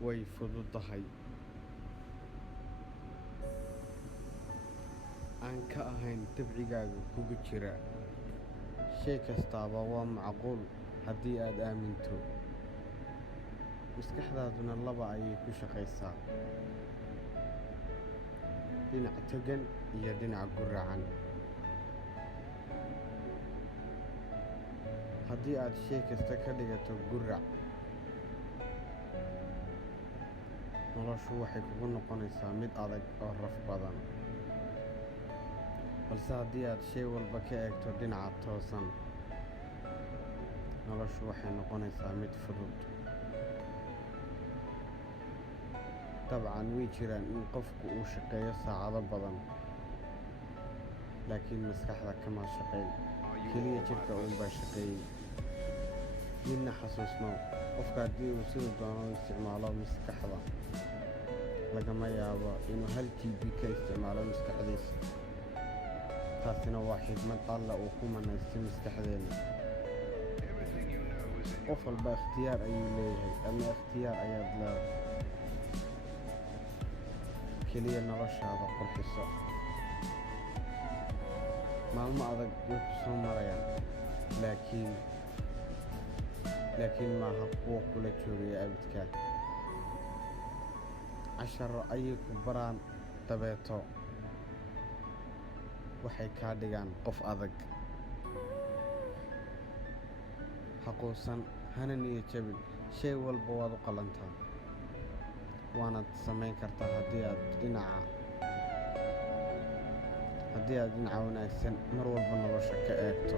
way fududahay. Aan ka ahayn dabcigaaga kugu jira. Shay kastaaba waa macquul haddii aad aaminto. Maskaxdaaduna laba ayay ku shaqaysaa: dhinac togan iyo dhinac gurracan. Haddii aad shay kasta ka dhigato gurrac, noloshu waxay kugu noqonaysaa mid adag oo raf badan. Balse haddii aad shay walba ka eegto dhinaca toosan, noloshu waxay noqonaysaa mid fudud. Dabcan way jiraan in qofku uu shaqeeyo saacado badan, laakiin maskaxda kama shaqeyn, keliya jidhka uunbaa shaqeeyey. Midna xasuusnow, qofka haddii uu siduu doono u isticmaalo maskaxda, lagama yaabo inuu hal GB ka isticmaalo maskaxdiisa. Taasina waa xigmad Alle uu ku manaystay maskaxdeena. Qof walba ikhtiyaar ayuu leeyahay, ama ikhtiyaar ayaad leedahay. Keliya noloshaada qurxiso. Maalmo adag way ku soo marayaan, laakiin maaha kuwa kula joogaya abidkaa. Casharo ayay ku baraan, dabeeto waxay kaa dhigaan qof adag. Ha quusan, hana niyad jabin. Shay walba waad u qalantaa, waanaad samayn kartaa haddii aad dhinaca wanaagsan mar walba nolosha ka eegto.